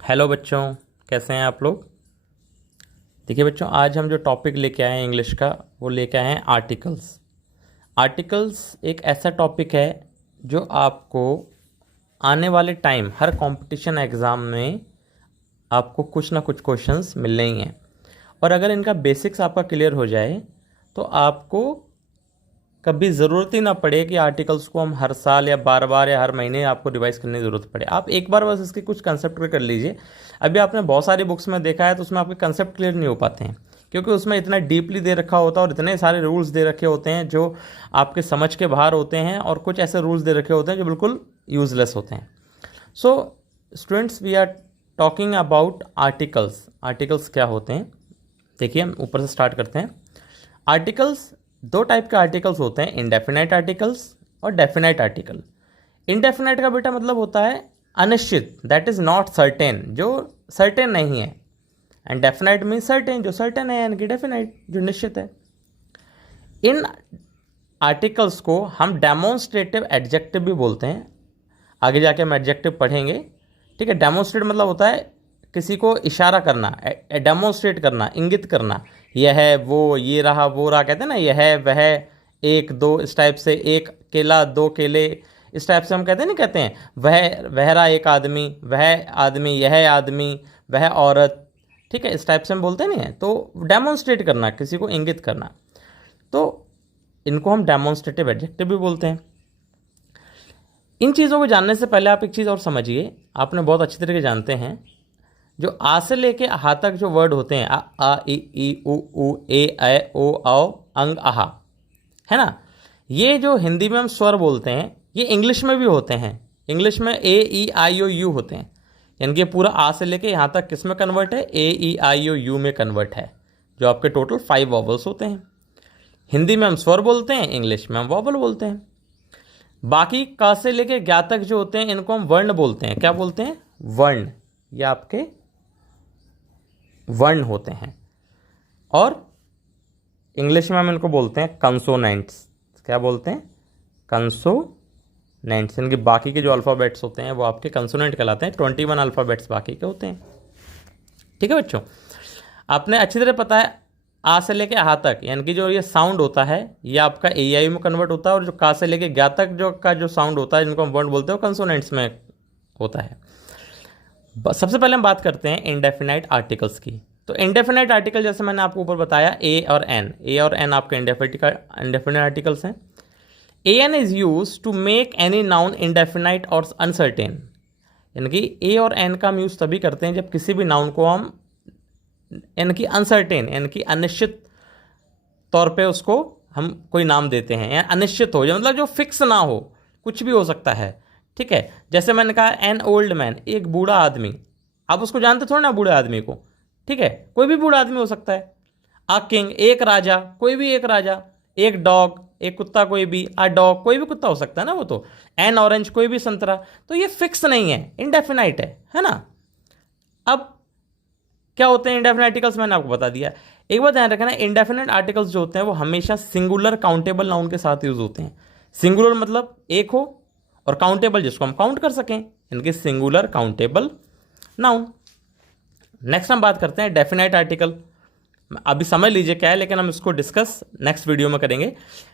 Hello बच्चों, कैसे हैं आप लोग। देखिए बच्चों, आज हम जो टॉपिक लेके आए हैं इंग्लिश का, वो लेके आए हैं आर्टिकल्स। आर्टिकल्स एक ऐसा टॉपिक है जो आपको आने वाले टाइम हर कंपटीशन एग्ज़ाम में आपको कुछ ना कुछ क्वेश्चंस मिलने ही हैं। और अगर इनका बेसिक्स आपका क्लियर हो जाए तो आपको कभी ज़रूरत ही ना पड़े कि आर्टिकल्स को हम हर साल या बार बार या हर महीने आपको रिवाइज करने की ज़रूरत पड़े। आप एक बार बस इसके कुछ कंसेप्ट क्लियर कर लीजिए। अभी आपने बहुत सारी बुक्स में देखा है तो उसमें आपके कंसेप्ट क्लियर नहीं हो पाते हैं, क्योंकि उसमें इतना डीपली दे रखा होता है और इतने सारे रूल्स दे रखे होते हैं जो आपके समझ के बाहर होते हैं, और कुछ ऐसे रूल्स दे रखे होते हैं जो बिल्कुल यूजलेस होते हैं। So students, we are talking about articles. Articles क्या होते हैं, देखिए हम ऊपर से स्टार्ट करते हैं। आर्टिकल्स, दो टाइप के आर्टिकल्स होते हैं, इंडेफिनाइट आर्टिकल्स और डेफिनाइट आर्टिकल। इंडेफिनाइट का बेटा मतलब होता है अनिश्चित, दैट इज नॉट सर्टेन, जो सर्टेन नहीं है। एंड डेफिनाइट मीन सर्टेन, जो सर्टेन है, यानी कि डेफिनाइट, जो निश्चित है। इन आर्टिकल्स को हम डेमोन्स्ट्रेटिव एडजेक्टिव भी बोलते हैं। आगे जाके हम एडजेक्टिव पढ़ेंगे, ठीक है। डेमोन्स्ट्रेट मतलब होता है किसी को इशारा करना, डेमोन्स्ट्रेट करना, इंगित करना। यह है, वो, ये रहा, वो रहा, कहते हैं ना, यह है, वह, एक, दो, इस टाइप से। एक केला, दो केले, इस टाइप से हम कहते हैं, नहीं कहते हैं, वह रहा एक आदमी, वह आदमी, यह आदमी, वह औरत, ठीक है, इस टाइप से हम बोलते नहीं है। तो डेमोन्स्ट्रेट करना, किसी को इंगित करना, तो इनको हम डेमोन्स्ट्रेटिव एडजेक्टिव भी बोलते हैं। इन चीज़ों को जानने से पहले आप एक चीज़ और समझिए, आपने बहुत अच्छी तरीके जानते हैं, जो आ से लेके आ तक जो वर्ड होते हैं, आ ई उ ए ऐ ओ औ अंग आहा, है ना, ये जो हिंदी में हम स्वर बोलते हैं, ये इंग्लिश में भी होते हैं। इंग्लिश में ए ई आई ओ यू होते हैं, यानी कि पूरा आ से लेके यहाँ तक किस में कन्वर्ट है, ए ई आई ओ यू में कन्वर्ट है, जो आपके टोटल 5 वॉवल्स होते हैं। हिंदी में हम स्वर बोलते हैं, इंग्लिश में हम वॉवल बोलते हैं। बाकी का से लेके ज्ञा तक जो होते हैं, इनको हम वर्ण बोलते हैं। क्या बोलते हैं? वर्ण। ये आपके वर्ण होते हैं। और इंग्लिश में हम इनको बोलते हैं कंसोनेंट्स। क्या बोलते हैं? कंसोनेंट्स। इनके बाकी के जो अल्फ़ाबेट्स होते हैं वो आपके कंसोनेंट कहलाते हैं। 21 अल्फ़ाबेट्स बाकी के होते हैं, ठीक है बच्चों। आपने अच्छी तरह पता है, आ से लेके आ तक, यानी कि जो ये साउंड होता है ये आपका ए आई में कन्वर्ट होता है, और जो का से लेके ज्ञा तक जो साउंड होता है, जिनको हम वर्ण बोलते हैं, वो कंसोनेंट्स में होता है। सबसे पहले हम बात करते हैं इंडेफिनाइट आर्टिकल्स की। तो इंडेफिनाइट आर्टिकल, जैसे मैंने आपको ऊपर बताया, ए और एन आपके इंडेफिनाइट आर्टिकल्स हैं। A an is use to make any noun indefinite और अनसर्टेन, यानी कि ए और एन का हम यूज तभी करते हैं जब किसी भी नाउन को हम, यानी कि अनसर्टेन, यानी कि अनिश्चित तौर पे उसको हम कोई नाम देते हैं, या अनिश्चित हो, मतलब जो फिक्स ना हो, कुछ भी हो सकता है, ठीक है। जैसे मैंने कहा एन ओल्ड मैन, एक बूढ़ा आदमी, आप उसको जानते थोड़ा ना बूढ़े आदमी को, ठीक है, कोई भी बूढ़ा आदमी हो सकता है। अ किंग, एक राजा, कोई भी एक राजा। एक डॉग, एक कुत्ता, कोई भी। अ डॉग, कोई भी कुत्ता हो सकता है ना वो तो। एन ऑरेंज, कोई भी संतरा। तो ये फिक्स नहीं है, इनडेफिनाइट है ना। अब क्या होते हैं इंडेफिनाइट आर्टिकल्स, मैंने आपको बता दिया। एक बात ध्यान रखना, इंडेफिनाइट आर्टिकल्स जो होते हैं वो हमेशा सिंगुलर काउंटेबल नाउन के साथ यूज होते हैं। सिंगुलर मतलब एक हो, और काउंटेबल जिसको हम काउंट कर सकें, इनके सिंगुलर काउंटेबल नाउन। नेक्स्ट हम बात करते हैं डेफिनाइट आर्टिकल। अभी समझ लीजिए क्या है, लेकिन हम इसको डिस्कस नेक्स्ट वीडियो में करेंगे।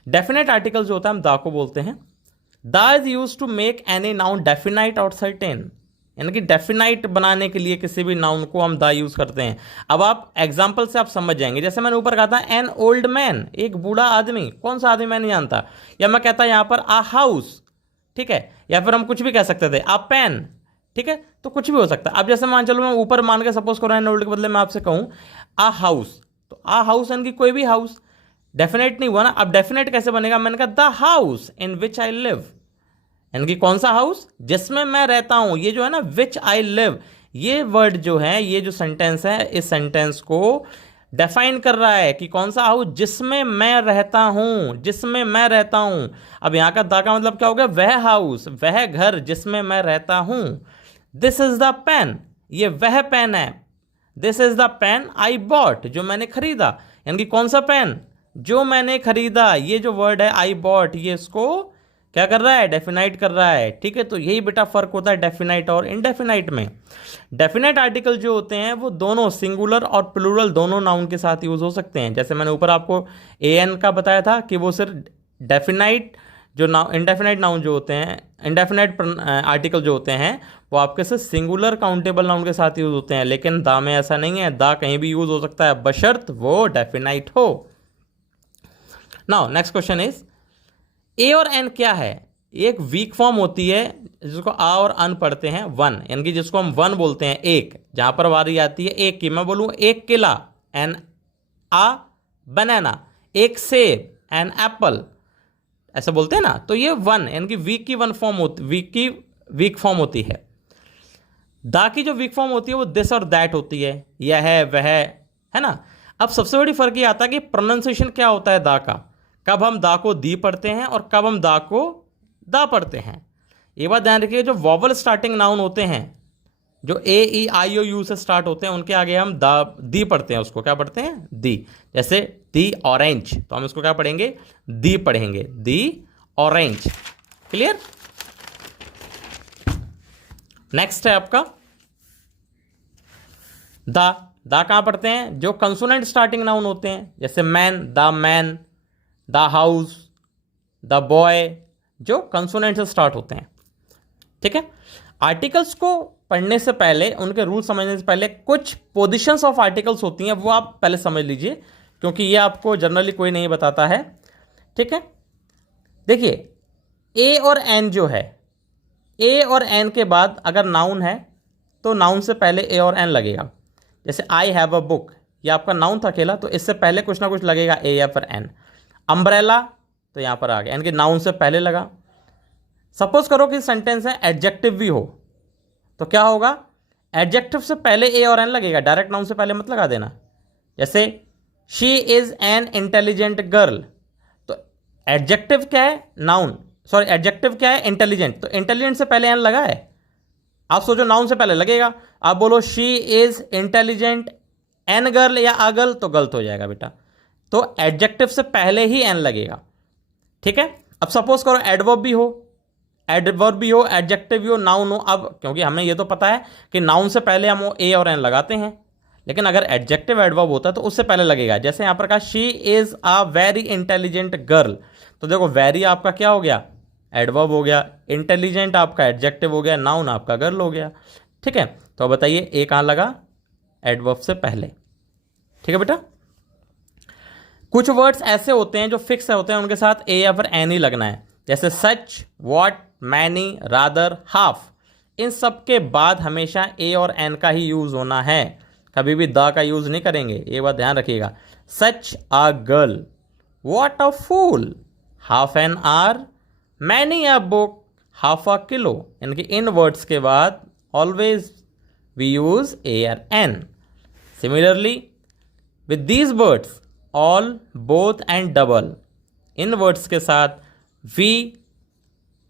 डेफिनाइट आर्टिकल जो होता है, हम दा को बोलते हैं। The is use to make any noun definite और सर्टेन, यानी कि डेफिनाइट बनाने के लिए किसी भी नाउन को हम दा यूज करते हैं। अब आप एग्जांपल से आप समझ जाएंगे। जैसे मैंने ऊपर कहा था एन ओल्ड मैन, एक बूढ़ा आदमी, कौन सा आदमी मैं नहीं जानता। या मैं कहता यहां पर आ हाउस, ठीक है, या फिर हम कुछ भी कह सकते थे, आ पेन, ठीक है, तो कुछ भी हो सकता है। अब जैसे मान चलो, मैं ऊपर मान के सपोज करो एन ओल्ड के बदले मैं आपसे कहूं आ हाउस, तो आ हाउस यानी कि कोई भी हाउस, डेफिनेट नहीं हुआ ना। अब डेफिनेट कैसे बनेगा? मैंने कहा the house in which I live, यानी कि कौन सा हाउस? जिसमें मैं रहता हूं। ये जो है ना विच आई लिव, ये वर्ड जो है, ये जो सेंटेंस है, इस सेंटेंस को डिफाइन कर रहा है कि कौन सा हाउस, जिसमें मैं रहता हूं, जिसमें मैं रहता हूं। अब यहां का दा का मतलब क्या हो गया? वह हाउस, वह घर जिसमें मैं रहता हूं। दिस इज द पेन, ये वह पेन है। This is the pen I bought, जो मैंने खरीदा, यानी कि कौन सा पेन? जो मैंने खरीदा। ये जो वर्ड है आई बॉट, ये इसको क्या कर रहा है, डेफिनाइट कर रहा है। ठीक है, तो यही बेटा फर्क होता है डेफिनाइट और इनडेफिनाइट में। डेफिनाइट आर्टिकल जो होते हैं वो दोनों सिंगुलर और प्लूरल दोनों नाउन के साथ यूज हो सकते हैं। जैसे मैंने ऊपर आपको एन का बताया था कि वो सिर्फ डेफिनाइट जो नाउन, इंडेफिनाइट नाउन जो होते हैं, इंडेफिनाइट आर्टिकल जो होते हैं वो आपके से सिंगुलर काउंटेबल नाउन के साथ यूज होते हैं, लेकिन दा में ऐसा नहीं है। दा कहीं भी यूज हो सकता है बशर्त वो डेफिनाइट हो। Now next question is a और एन क्या है। एक वीक फॉर्म होती है जिसको आ और अन पढ़ते हैं, वन, यानी कि जिसको हम वन बोलते हैं, एक, जहां पर बारी आती है एक की। मैं बोलूं एक केला, एन आ बनाना, एक सेब, एन एप्पल, ऐसा बोलते हैं ना, तो ये वन यानी कि वीक की वन फॉर्म होती, वीक की वीक फॉर्म होती है। दा की जो वीक फॉर्म होती है वो दिस और दैट होती है, यह है वह है ना। अब सबसे बड़ी फर्क ये आता है कि प्रोनाउंसिएशन क्या होता है दा का, कब हम दा को दी पढ़ते हैं और कब हम दा को दा पढ़ते हैं। ये बात ध्यान रखिए, जो वॉवल स्टार्टिंग नाउन होते हैं, जो ए ई आई ओ यू से स्टार्ट होते हैं, उनके आगे हम दा दी पढ़ते हैं, उसको क्या पढ़ते हैं, दी। जैसे दी ऑरेंज, तो हम इसको क्या पढ़ेंगे, दी पढ़ेंगे, दी ऑरेंज। क्लियर। नेक्स्ट है आपका दा। दा कहां पढ़ते हैं, जो कंसोनेंट स्टार्टिंग नाउन होते हैं, जैसे man, the house, the boy, जो कंसोनेंट से स्टार्ट होते हैं। ठीक है, आर्टिकल्स को पढ़ने से पहले, उनके रूल समझने से पहले कुछ पोजीशंस ऑफ आर्टिकल्स होती हैं, वो आप पहले समझ लीजिए, क्योंकि ये आपको जनरली कोई नहीं बताता है। ठीक है, देखिए ए और एन जो है, ए और एन के बाद अगर नाउन है तो नाउन से पहले ए और एन लगेगा। जैसे आई हैव अ बुक, ये आपका नाउन था अकेला, तो इससे पहले कुछ ना कुछ लगेगा ए या फिर एन। अम्ब्रेला, तो यहां पर आ गया, यानी कि नाउन से पहले लगा। सपोज करो कि सेंटेंस है एडजेक्टिव भी हो, तो क्या होगा, एडजेक्टिव से पहले ए और एन लगेगा, डायरेक्ट नाउन से पहले मत लगा देना। जैसे she is an intelligent girl, तो एडजेक्टिव क्या है, नाउन, सॉरी एडजेक्टिव क्या है, इंटेलिजेंट, तो इंटेलिजेंट से पहले एन लगा है। आप सोचो नाउन से पहले लगेगा, आप बोलो she is intelligent an girl या अ गर्ल, तो गलत हो जाएगा बेटा, तो एडजेक्टिव से पहले ही एन लगेगा। ठीक है, अब सपोज करो एडवर्ब भी हो, एडजेक्टिव भी हो, नाउन हो। अब क्योंकि हमें ये तो पता है कि नाउन से पहले हम ए और एन लगाते हैं, लेकिन अगर एडजेक्टिव एडवर्ब होता है तो उससे पहले लगेगा। जैसे यहां पर कहा she is a very intelligent girl, तो देखो वेरी आपका क्या हो गया, एडवर्ब हो गया, इंटेलिजेंट आपका एडजेक्टिव हो गया, नाउन आपका गर्ल हो गया। ठीक है, तो बताइए ए कहां लगा, एडवर्ब से पहले। ठीक है बेटा, कुछ वर्ड्स ऐसे होते हैं जो फिक्स होते हैं, उनके साथ ए या फिर एन ही लगना है। जैसे सच, व्हाट, मैनी, रादर, हाफ, इन सब के बाद हमेशा ए और एन का ही यूज होना है, कभी भी द का यूज नहीं करेंगे, ये बात ध्यान रखिएगा। Such a girl, what a fool, half an hour, many a book, half a kilo, यानी कि इन वर्ड्स के बाद ऑलवेज वी यूज ए और an. Similarly with these words all, both and double, इन वर्ड्स के साथ we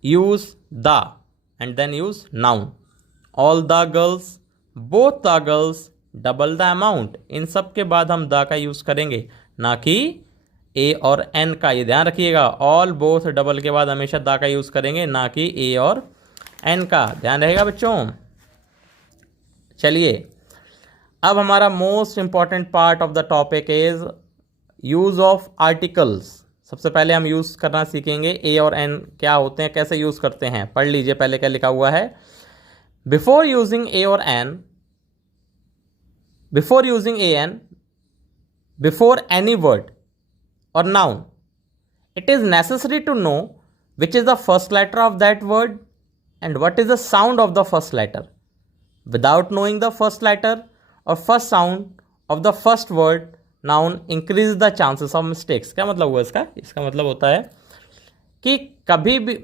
use the and then use noun. All the girls, both the girls, double the amount, इन सब के बाद हम द का यूज करेंगे, ना कि ए और एन का। ये ध्यान रखिएगा, ऑल, बोथ, डबल के बाद हमेशा द का यूज करेंगे, ना कि ए और एन का। ध्यान रहेगा बच्चों। चलिए, अब हमारा most important part of the topic is use of articles. सबसे पहले हम यूज करना सीखेंगे ए और एन क्या होते हैं, कैसे यूज करते हैं। पढ़ लीजिए पहले क्या लिखा हुआ है। बिफोर यूजिंग ए और an, before using a an, before any word or noun, it is necessary to know which is the first letter of that word and what is the sound of the first letter. Without knowing the first letter or first sound of the first word, noun increases the chances of mistakes. क्या मतलब हुआ इसका, इसका मतलब होता है कि कभी भी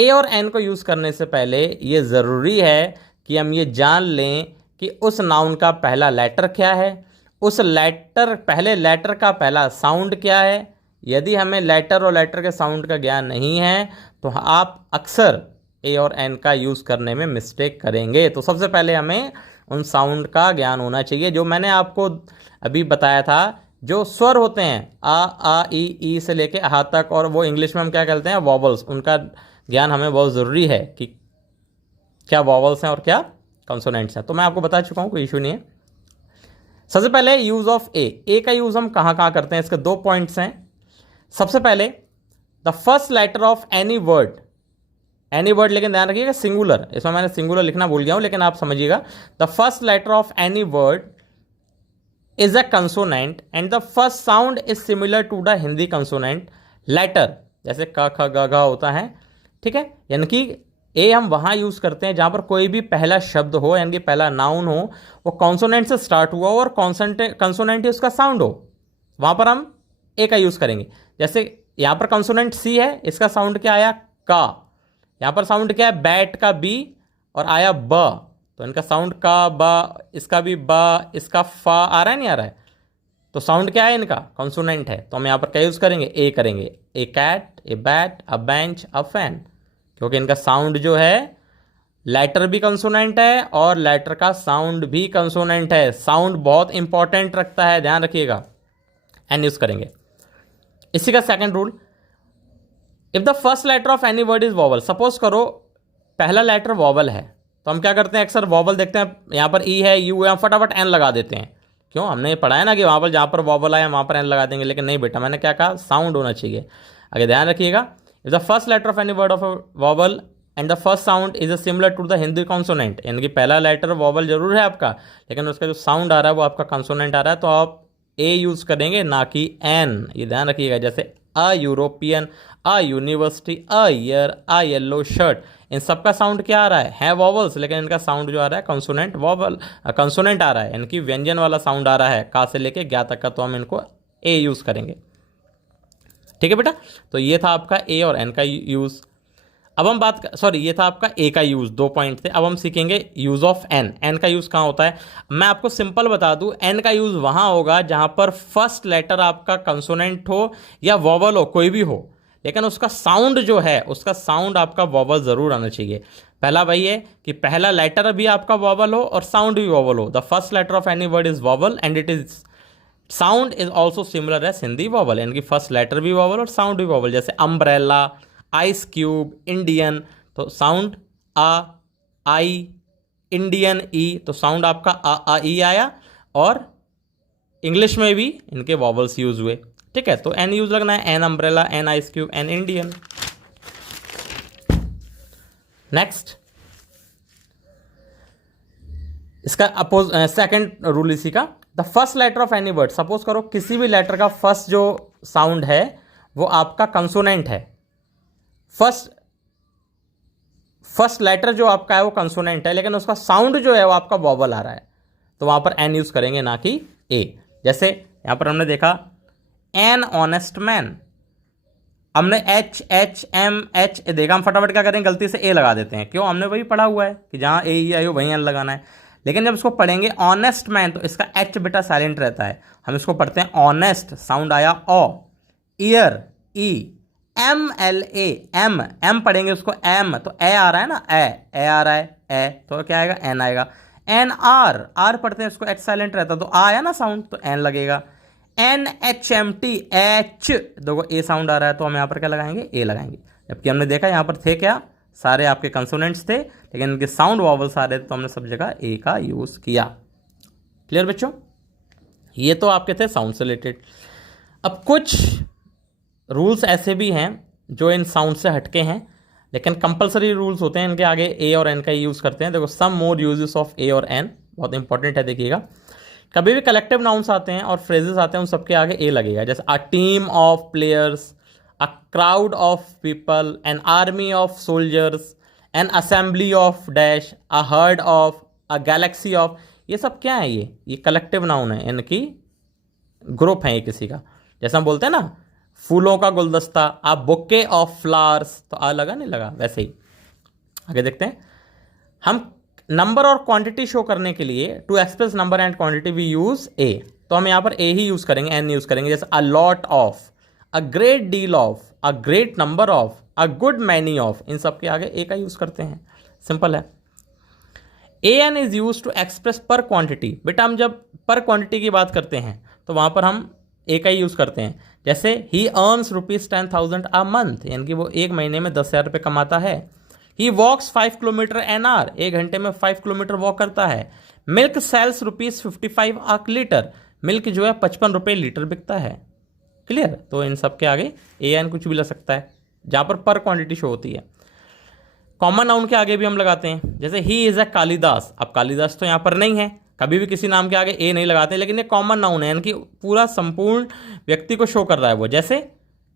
ए और एन को यूज करने से पहले ये जरूरी है कि हम ये जान लें कि उस नाउन का पहला लेटर क्या है, उस लेटर, पहले लेटर का पहला साउंड क्या है। यदि हमें लेटर और लेटर के साउंड का ज्ञान नहीं है तो आप अक्सर ए और एन का यूज़ करने में मिस्टेक करेंगे। तो सबसे पहले हमें उन साउंड का ज्ञान होना चाहिए, जो मैंने आपको अभी बताया था जो स्वर होते हैं आ ई से लेके आ तक, और वो इंग्लिश में हम क्या कहते हैं, वॉवल्स, उनका ज्ञान हमें बहुत ज़रूरी है कि क्या वॉवल्स हैं और क्या कंसोनेंट्स हैं। तो मैं आपको बता चुका हूँ, कोई इशू नहीं है। सबसे पहले यूज़ ऑफ ए का यूज़ हम कहाँ कहाँ करते हैं, इसके 2 पॉइंट्स हैं। सबसे पहले the first letter of any word, लेकिन ध्यान रखिएगा सिंगुलर, इसमें मैंने सिंगुलर लिखना भूल गया हूं, लेकिन आप समझिएगा। The first letter of any word is a consonant and the first sound is similar to the Hindi consonant letter, जैसे क ख ग घ होता है, ठीक है। यानी कि ए हम वहां यूज करते हैं जहां पर कोई भी पहला शब्द हो, यानी कि पहला नाउन हो, वो कॉन्सोनेंट से स्टार्ट हुआ हो और कॉन्सोनेंट ही उसका साउंड हो, वहां पर हम ए का यूज करेंगे। जैसे यहां पर कॉन्सोनेंट सी है, इसका साउंड क्या आया, का। यहां पर साउंड क्या है, बैट का बी और आया ब, तो इनका साउंड का ब, इसका भी ब, इसका फा आ रहा है, नहीं आ रहा है, तो साउंड क्या है इनका, कॉन्सोनेंट है। तो हम यहां पर क्या यूज करेंगे, ए करेंगे। A cat, a bat, a bench, a fan, क्योंकि इनका साउंड जो है लेटर भी कंसोनेंट है और लेटर का साउंड भी कंसोनेंट है। साउंड बहुत इंपॉर्टेंट रखता है, ध्यान रखिएगा। एन यूज करेंगे। इसी का second rule, if the first letter of any word is vowel, suppose करो पहला लेटर वॉवल है, तो हम क्या करते हैं, अक्सर वॉवल देखते हैं यहां पर ई है, यू है, हम फटाफट एन लगा देते हैं। क्यों, हमने पढ़ा है ना कि वहां पर जहां पर वॉवल आया वहां पर एन लगा देंगे, लेकिन नहीं बेटा, मैंने क्या कहा, साउंड होना चाहिए। आगे ध्यान रखिएगा, if the first letter of any word of vowel and the first sound is similar to the Hindi consonant, यानी कि पहला लेटर वॉवल जरूर है आपका, लेकिन उसका जो साउंड आ रहा है वो आपका कंसोनेंट आ रहा है, तो आप ए यूज करेंगे, ना कि एन। ये ध्यान रखिएगा। जैसे a European, a university, a year, a yellow shirt, इन सब का साउंड क्या आ रहा है वॉवल्स, लेकिन इनका साउंड जो आ रहा है कंसोनेंट वॉवल, कंसोनेंट आ रहा है, इनकी व्यंजन वाला साउंड आ रहा है, का से लेके ज्ञा तक का, तो हम इनको ए यूज करेंगे। ठीक है बेटा, तो ये था आपका ए और एन का यूज। अब हम ये था आपका ए का यूज, 2 पॉइंट थे। अब हम सीखेंगे यूज ऑफ एन। एन का यूज कहाँ होता है, मैं आपको सिंपल बता दूं, एन का यूज वहां होगा जहां पर फर्स्ट लेटर आपका कंसोनेंट हो या वॉवल हो, कोई भी हो, लेकिन उसका साउंड जो है, उसका साउंड आपका वॉवल जरूर आना चाहिए। पहला वही है कि पहला लेटर भी आपका वॉवल हो और साउंड भी वॉवल हो। The first letter of any word is vowel and it is sound is also similar as Hindi vowel, यानी कि फर्स्ट लेटर भी वॉवल और साउंड भी वॉवल। जैसे अम्ब्रेला, आइस क्यूब, इंडियन, तो साउंड आ, आई, इंडियन ई, तो साउंड आपका आ ई आया, और इंग्लिश में भी इनके वॉवल्स यूज हुए। ठीक है, तो एन यूज लगना है, an umbrella, an ice cube, an Indian. Next, इसका अपोज सेकंड रूल इसी का, the first letter of any word, suppose करो किसी भी लेटर का फर्स्ट जो साउंड है वो आपका कंसोनेंट है, फर्स्ट लेटर जो आपका है वो कंसोनेंट है, लेकिन उसका साउंड जो है वो आपका वॉवल आ रहा है, तो वहां पर एन यूज करेंगे, ना कि ए। जैसे यहां पर हमने देखा एन ऑनेस्ट मैन, हमने एच एच एम एच देखा, हम फटाफट क्या करेंगे, गलती से ए लगा देते हैं। क्यों, हमने वही पढ़ा हुआ है कि जहां ए ई आई हो वहीं एन लगाना है। लेकिन जब इसको पढ़ेंगे ऑनेस्ट मैन, तो इसका एच बेटा साइलेंट रहता है, हम इसको पढ़ते हैं ऑनेस्ट, साउंड आया O, year E, M L A, M पढ़ेंगे उसको एम, तो ए आ रहा है ना, ए आ रहा है, ए, तो क्या आएगा, एन आएगा। एन आर पढ़ते हैं उसको, एच साइलेंट रहता है, तो आ आया ना साउंड, तो एन लगेगा। An H M T, H, देखो ए साउंड आ रहा है, तो हम यहाँ पर क्या लगाएंगे, ए लगाएंगे। जबकि हमने देखा यहाँ पर थे क्या, सारे आपके कंसोनेंट्स थे, लेकिन इनके साउंड वॉवल्स आ रहे थे, तो हमने सब जगह ए का यूज किया। क्लियर बच्चों, ये तो आपके थे साउंड से रिलेटेड। अब कुछ रूल्स ऐसे भी हैं जो इन साउंड से हटके हैं, लेकिन कंपलसरी रूल्स होते हैं, इनके आगे ए और एन का यूज़ करते हैं। देखो, सम मोर यूजेस ऑफ ए और एन, बहुत इंपॉर्टेंट है, देखिएगा। कभी भी कलेक्टिव नाउन्स आते हैं और फ्रेजेस आते हैं, उन सबके आगे ए लगेगा। जैसे a team of players, a crowd of people, an army of soldiers, N assembly of dash, a herd of, a Galaxy of, ये सब क्या है, ये कलेक्टिव नाउन है, इनकी ग्रुप है ये किसी का। जैसे हम बोलते हैं ना फूलों का गुलदस्ता, आ बुके ऑफ फ्लावर्स, तो आ लगा नहीं लगा, वैसे ही। आगे देखते हैं, हम नंबर और क्वांटिटी शो करने के लिए, to express number and quantity we use a, तो हम यहां पर ए ही यूज करेंगे, एन यूज करेंगे। जैसे a lot of, a great deal of, a great number of, a good many of, इन सब के आगे ए का यूज करते हैं, सिंपल है। A an is use to express पर क्वांटिटी, बेटा हम जब पर क्वांटिटी की बात करते हैं तो वहां पर हम ए का ही यूज़ करते हैं। जैसे ही अर्न्स ₹10,000 अ मंथ, यानी कि वो एक महीने में 10,000 रुपये कमाता है। He walks 5 kilometre an hour, 1 घंटे में 5 किलोमीटर वॉक करता है। Milk sells ₹55 a litre, milk जो है 55 रुपये लीटर बिकता है। क्लियर? तो इन सब के आगे ए एन कुछ भी लग सकता है जहाँ पर क्वांटिटी शो होती है। कॉमन नाउन के आगे भी हम लगाते हैं, जैसे ही इज़ अ कालिदास। अब कालिदास तो यहाँ पर नहीं है, कभी भी किसी नाम के आगे ए नहीं लगाते, लेकिन ये कॉमन नाउन है, यानी कि पूरा संपूर्ण व्यक्ति को शो कर रहा है वो। जैसे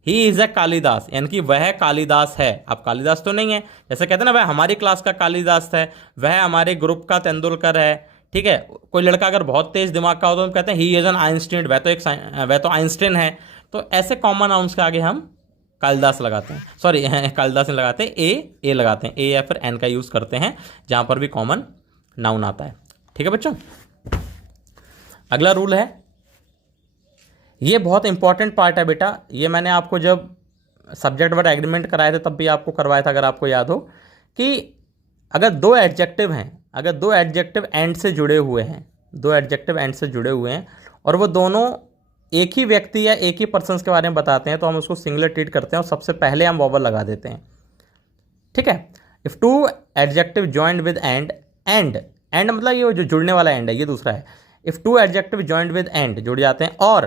ही इज़ अ कालिदास, यानी कि वह कालिदास है। अब कालिदास तो नहीं है, जैसे कहते हैं ना वह हमारी क्लास का कालिदास है, वह हमारे ग्रुप का तेंदुलकर है। ठीक है, कोई लड़का अगर बहुत तेज दिमाग का हो तो हम कहते हैं ही इज़ एन आइंस्टीन, वह तो आइंस्टीन है। तो ऐसे कॉमन नाउन्स के आगे हम कालिदास लगाते हैं, सॉरी कालिदास नहीं लगाते, ए लगाते हैं, ए या फिर एन का यूज़ करते हैं जहाँ पर भी कॉमन नाउन आता है। ठीक है बच्चों, अगला रूल है, ये बहुत इंपॉर्टेंट पार्ट है बेटा। ये मैंने आपको जब सब्जेक्ट वर्ड एग्रीमेंट कराए थे तब भी आपको करवाया था, अगर आपको याद हो, कि अगर दो एडजेक्टिव हैं, अगर दो एडजेक्टिव एंड से जुड़े हुए हैं, दो एडजेक्टिव एंड से जुड़े हुए हैं और वो दोनों एक ही व्यक्ति या एक ही पर्सन के बारे में बताते हैं, तो हम उसको सिंगुलर ट्रीट करते हैं और सबसे पहले हम वॉवल लगा देते हैं। ठीक है, if two adjective joined with and, and मतलब ये जो जुड़ने वाला एंड है, ये दूसरा है। If two adjective joined with and जुड़ जाते हैं और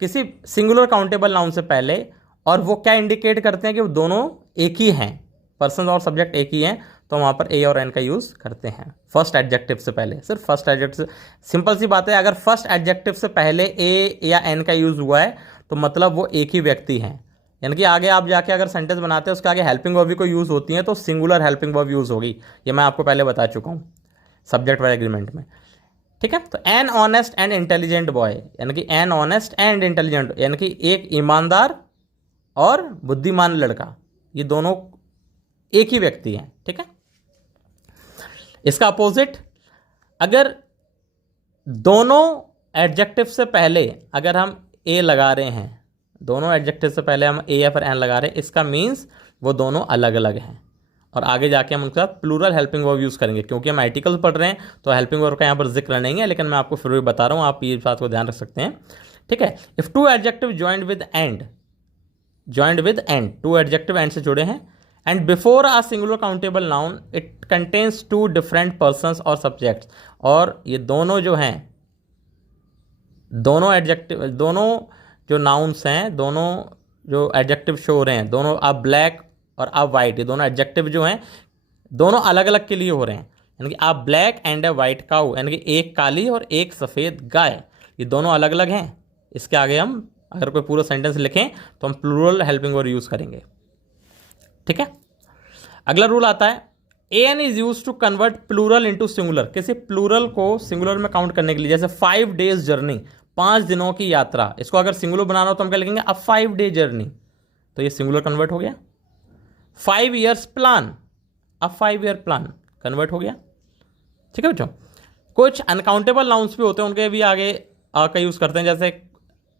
किसी सिंगुलर काउंटेबल नाउन से पहले, और वो क्या इंडिकेट करते हैं कि वो दोनों एक ही हैं, पर्सन और सब्जेक्ट एक ही हैं, तो वहाँ पर ए और एन का यूज़ करते हैं फर्स्ट एडजेक्टिव से पहले, सिर्फ फर्स्ट एडजेक्टिव से। सिंपल सी बात है, अगर फर्स्ट एडजेक्टिव से पहले ए या एन का यूज़ हुआ है तो मतलब वो एक ही व्यक्ति हैं। यानी कि आगे आप जाके अगर सेंटेंस बनाते हैं उसके आगे हेल्पिंग वर्ब भी कोई यूज़ होती है तो सिंगुलर हेल्पिंग वर्ब यूज़ होगी, ये मैं आपको पहले बता चुका हूँ सब्जेक्ट वर्ड एग्रीमेंट में। ठीक है, तो an honest and intelligent boy, यानी कि एन ऑनेस्ट एंड इंटेलिजेंट, यानी कि एक ईमानदार और बुद्धिमान लड़का, ये दोनों एक ही व्यक्ति हैं। ठीक है, इसका अपोजिट, अगर दोनों एडजेक्टिव से पहले अगर हम ए लगा रहे हैं, दोनों एडजेक्टिव से पहले हम ए या फिर एन लगा रहे हैं, इसका मीन्स वो दोनों अलग अलग हैं। और आगे जाके हम उनका प्लूरल हेल्पिंग वर्ब यूज़ करेंगे, क्योंकि हम आर्टिकल पढ़ रहे हैं तो हेल्पिंग वर्ब का यहाँ पर जिक्र नहीं है, लेकिन मैं आपको फिर भी बता रहा हूँ, आप ये बात को ध्यान रख सकते हैं। ठीक है, if two adjective joined with and, two adjective and से जुड़े हैं, and before a singular countable noun it contains two different persons और सब्जेक्ट्स, और ये दोनों जो हैं, दोनों एडजेक्टिव, दोनों जो नाउन्स हैं, दोनों जो एडजेक्टिव शो हो रहे हैं, दोनों अ ब्लैक और अ वाइट, ये दोनों एडजेक्टिव जो हैं दोनों अलग अलग के लिए हो रहे हैं। यानी कि a black and a white cow, यानी कि एक काली और एक सफ़ेद गाय, ये दोनों अलग अलग हैं। इसके आगे हम अगर कोई पूरा सेंटेंस लिखें तो हम प्लूरल हेल्पिंग वर्ब यूज़ करेंगे। ठीक है, अगला रूल आता है, an is use to convert plural into singular, किसी प्लूरल को सिंगुलर में काउंट करने के लिए। जैसे 5 डेज जर्नी, 5 दिनों की यात्रा, इसको अगर सिंगुलर बनाना हो तो हम क्या लिखेंगे, अ 5 डे जर्नी, तो ये सिंगुलर कन्वर्ट हो गया। 5 ईयर्स प्लान, अ 5 ईयर प्लान कन्वर्ट हो गया। ठीक है बच्चों, कुछ अनकाउंटेबल नाउन्स भी होते हैं, उनके भी आगे आ का यूज़ करते हैं। जैसे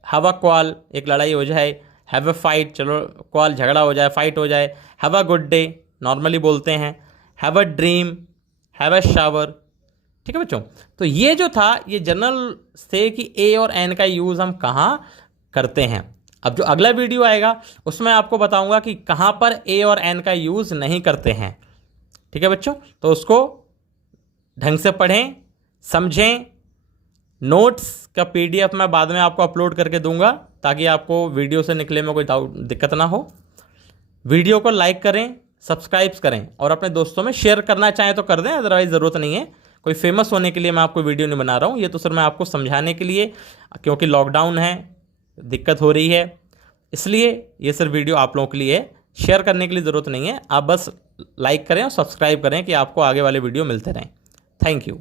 हैव अ क्वाल, एक लड़ाई हो जाए, हैव अ फाइट, चलो क्वाल झगड़ा हो जाए, फाइट हो जाए, have a good day normally बोलते हैं, have a dream, have a shower. ठीक है बच्चों, तो ये जो था ये जनरल से कि ए और एन का यूज़ हम कहाँ करते हैं। अब जो अगला वीडियो आएगा उसमें आपको बताऊंगा कि कहाँ पर ए और एन का यूज़ नहीं करते हैं। ठीक है बच्चों, तो उसको ढंग से पढ़ें, समझें। नोट्स का PDF मैं बाद में आपको अपलोड करके दूंगा ताकि आपको वीडियो से निकले में कोई दिक्कत ना हो। वीडियो को लाइक करें, सब्सक्राइब करें और अपने दोस्तों में शेयर करना चाहें तो कर दें, अदरवाइज ज़रूरत नहीं है। कोई फेमस होने के लिए मैं आपको वीडियो नहीं बना रहा हूँ, ये तो सर मैं आपको समझाने के लिए, क्योंकि लॉकडाउन है, दिक्कत हो रही है, इसलिए ये सर वीडियो आप लोगों के लिए है। शेयर करने के लिए ज़रूरत नहीं है, आप बस लाइक करें और सब्सक्राइब करें कि आपको आगे वाले वीडियो मिलते रहें। Thank you.